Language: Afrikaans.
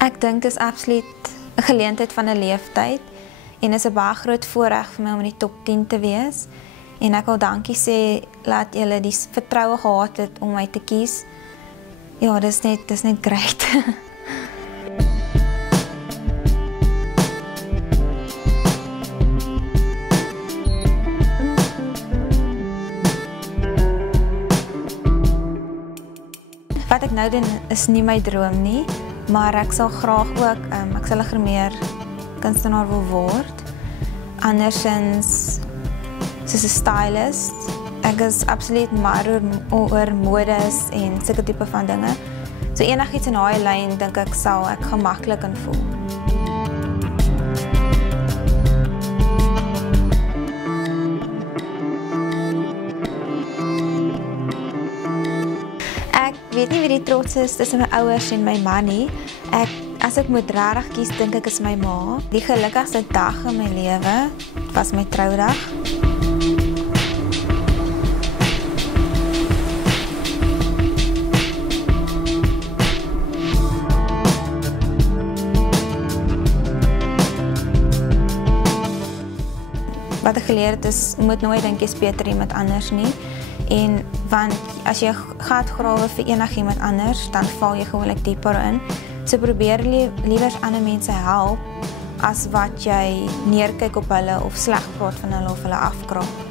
Ek dink dit is absoluut 'n geleentheid van 'n leeftyd en is 'n baie groot voorreg vir my om in die top 10 te wees. En ek wil dankie sê dat julle die vertroue gehad het om my te kies. Ja, dis net great. Wat ek nou doen is nie my droom nie, maar ek sal graag ook, ek sal 'n groomer kunstenaar wil word. Andersins soos 'n stylist. Ek is absoluut maar oor modes en sulke tipe van dinge. So enigiets in daai lyn dink ek sal ek gemaklik in voel. Ek weet nie wie die trots is tussen my ouers en my man nie. As ek moet regtig kies, dink ek is my ma. Die gelukkigste dag in my lewe was my troudag. Wat ek geleer het is, moet nooit dink jy's beter iemand anders nie. En want as jy gat grawe vir enigiemand anders, dan val jy gewoonlik dieper in. So probeer liewer ander mense help as wat jy neerkyk op hulle of sleg praat van hulle of hulle afkraak.